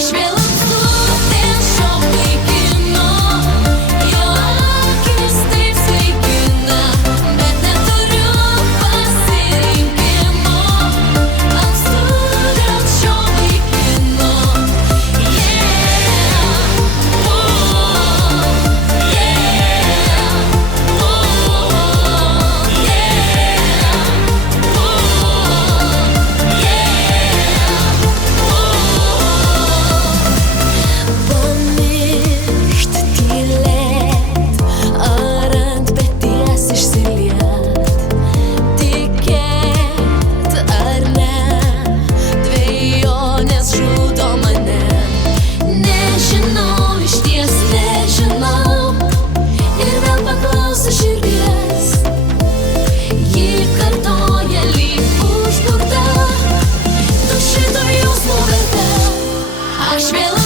Aš vėl atstu dėl šio vaikino, jo akis taip sveikina, bet neturiu pasirinkimo. Atstu dėl šio vaikino, yeah, oh, yeah, oh, pamiršt, tylėt, ar ant peties išsiliet, tikėt ar ne, dvejonės žudo mane. Nežinau, išties nežinau, ir vėl paklausiu širdies, ji kartoja lyg užburta, tu šito jausmo verta. Aš vėl